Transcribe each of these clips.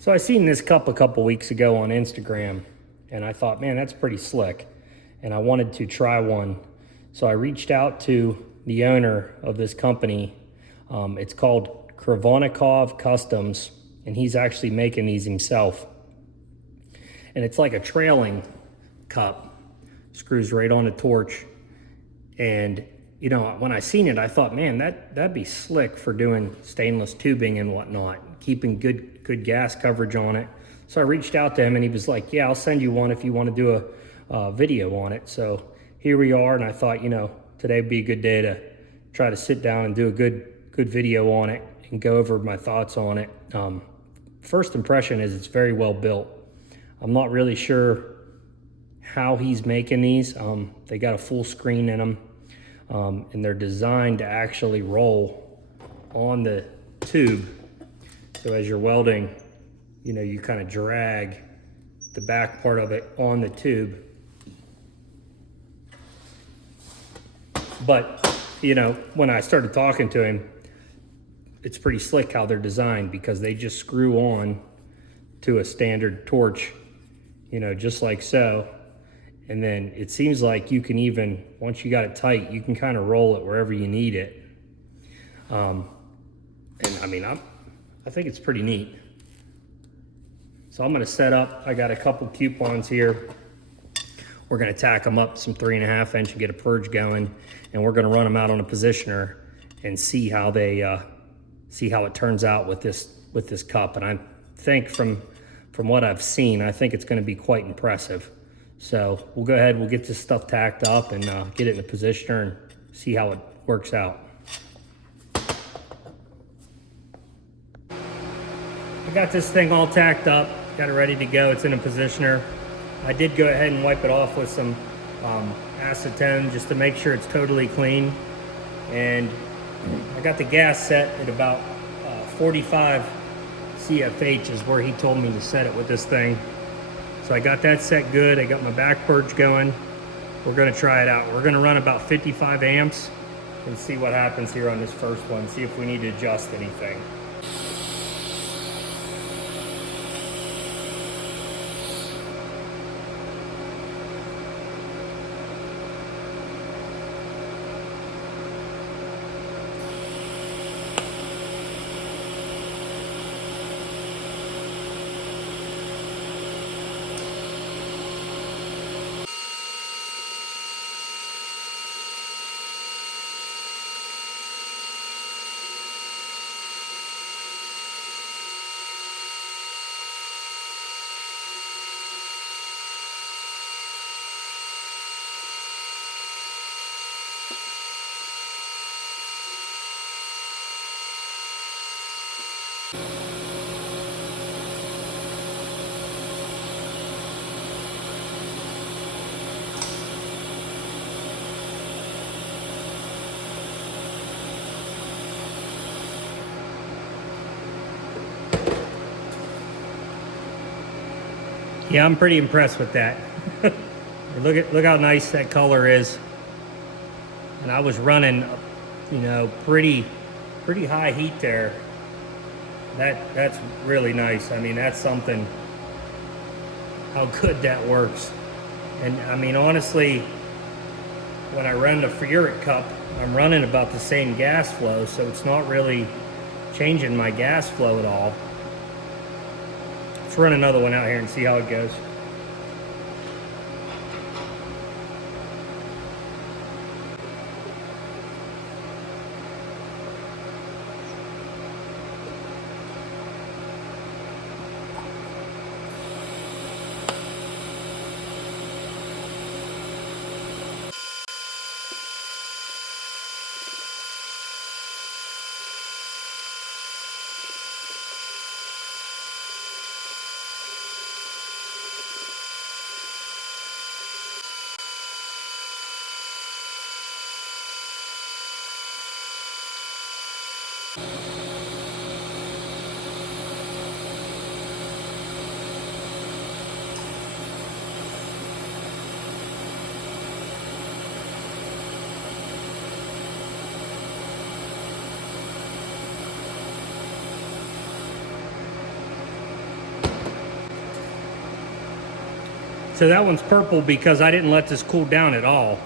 So I seen this cup a couple weeks ago on Instagram, and I thought, man, that's pretty slick. And I wanted to try one. So I reached out to the owner of this company. It's called Kavonikov Customs, and he's actually making these himself. And it's like a trailing cup, screws right on a torch. And you know, when I seen it, I thought, man, that'd be slick for doing stainless tubing and whatnot, keeping good gas coverage on it. So I reached out to him, and he was like, yeah, I'll send you one if you want to do a video on it. So here we are, and I thought, you know, today would be a good day to try to sit down and do a good video on it and go over my thoughts on it. First impression is it's very well built. I'm not really sure how he's making these. They got a full screen in them. And they're designed to actually roll on the tube. So as you're welding, you know, you kind of drag the back part of it on the tube. But, you know, when I started talking to him, it's pretty slick how they're designed, because they just screw on to a standard torch, you know, just like so. And then it seems like you can even, once you got it tight, you can kind of roll it wherever you need it. And I mean, I think it's pretty neat. So I'm gonna set up, I got a couple coupons here. We're gonna tack them up some 3.5 inch and get a purge going. And we're gonna run them out on a positioner and see how they, see how it turns out with this cup. And I think from what I've seen, I think it's gonna be quite impressive. So we'll go ahead, we'll get this stuff tacked up and get it in a positioner and see how it works out. I got this thing all tacked up, got it ready to go. It's in a positioner. I did go ahead and wipe it off with some acetone just to make sure it's totally clean. And I got the gas set at about 45 CFH is where he told me to set it with this thing. So I got that set good. I got my back purge going. We're gonna try it out. We're gonna run about 55 amps and see what happens here on this first one. See if we need to adjust anything. Yeah, I'm pretty impressed with that. Look how nice that color is. And I was running, you know, pretty high heat there. That's really nice. I mean, that's something, how good that works. And I mean, honestly, when I run the Furic cup, I'm running about the same gas flow, so it's not really changing my gas flow at all. Let's run another one out here and see how it goes. So that one's purple because I didn't let this cool down at all.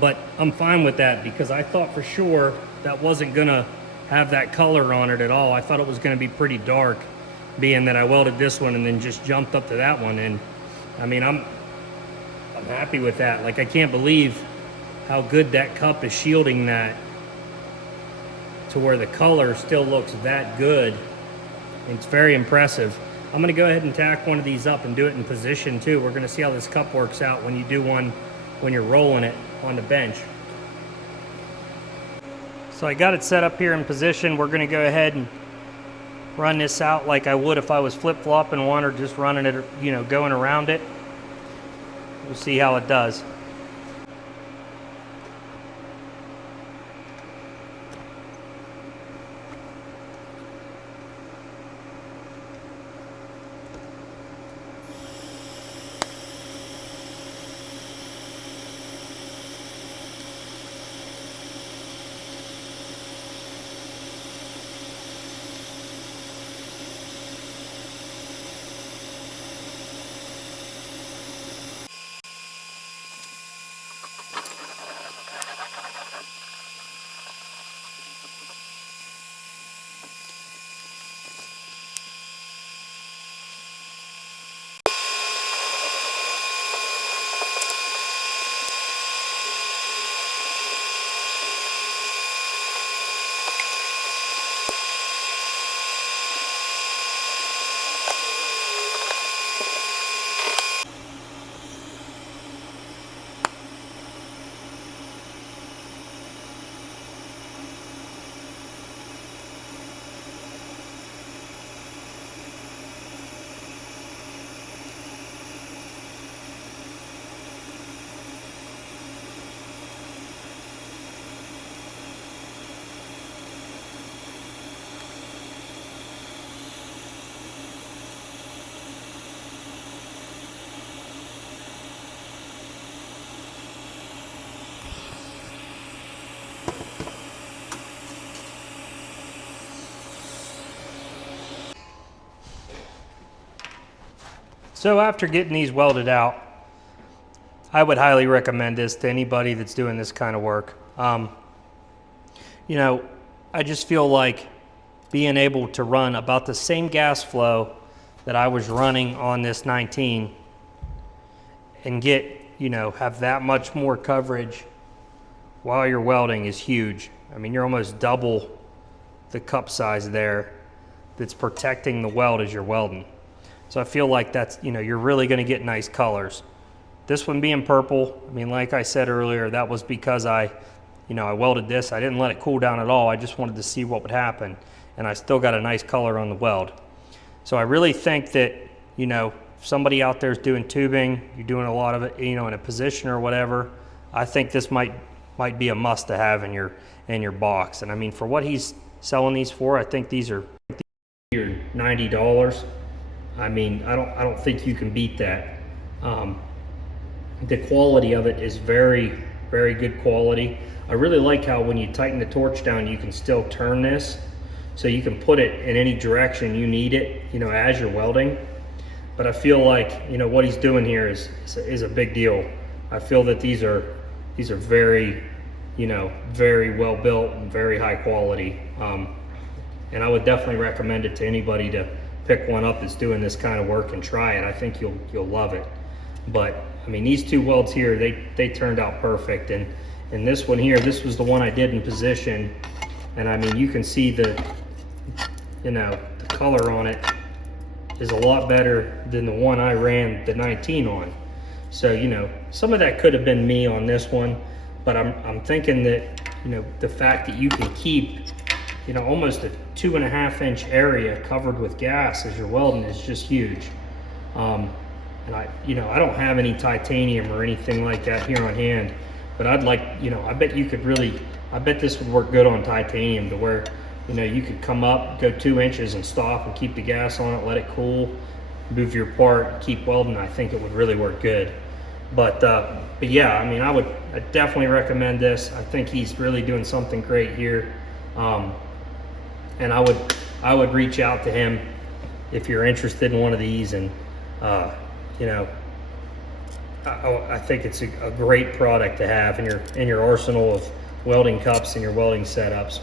But I'm fine with that because I thought for sure that wasn't gonna have that color on it at all. I thought it was gonna be pretty dark, being that I welded this one and then just jumped up to that one. And I mean, I'm happy with that. Like, I can't believe how good that cup is shielding that to where the color still looks that good. It's very impressive. I'm gonna go ahead and tack one of these up and do it in position too. We're gonna see how this cup works out when you do one, when you're rolling it on the bench. So I got it set up here in position. We're gonna go ahead and run this out like I would if I was flip-flopping one or just running it, you know, going around it. We'll see how it does. So after getting these welded out, I would highly recommend this to anybody that's doing this kind of work. You know, I just feel like being able to run about the same gas flow that I was running on this 19 and get, you know, have that much more coverage while you're welding is huge. I mean, you're almost double the cup size there that's protecting the weld as you're welding. So I feel like that's, you know, you're really going to get nice colors. This one being purple, I mean, like I said earlier, that was because I welded this. I didn't let it cool down at all. I just wanted to see what would happen. And I still got a nice color on the weld. So I really think that, you know, if somebody out there is doing tubing, you're doing a lot of it, you know, in a position or whatever, I think this might be a must to have in your box. And I mean, for what he's selling these for, I think these are $90. I mean, I don't think you can beat that. The quality of it is very, very good quality. I really like how when you tighten the torch down, you can still turn this. So you can put it in any direction you need it, you know, as you're welding. But I feel like, you know, what he's doing here is a big deal. I feel that these are very, you know, very well built and very high quality. And I would definitely recommend it to anybody to pick one up that's doing this kind of work and try it. I think you'll love it. But I mean, these two welds here, they turned out perfect. And this one here, this was the one I did in position. And I mean, you can see the color on it is a lot better than the one I ran the 19 on. So, you know, some of that could have been me on this one, but I'm thinking that, you know, the fact that you can keep, you know, almost a 2.5 inch area covered with gas as you're welding is just huge. And I don't have any titanium or anything like that here on hand, but I'd like, you know, I bet this would work good on titanium to where, you know, you could come up, go 2 inches and stop and keep the gas on it, let it cool, move your part, keep welding. I think it would really work good. But yeah, I mean, I definitely recommend this. I think he's really doing something great here. And I would reach out to him if you're interested in one of these. And you know, I think it's a great product to have in your arsenal of welding cups and your welding setups.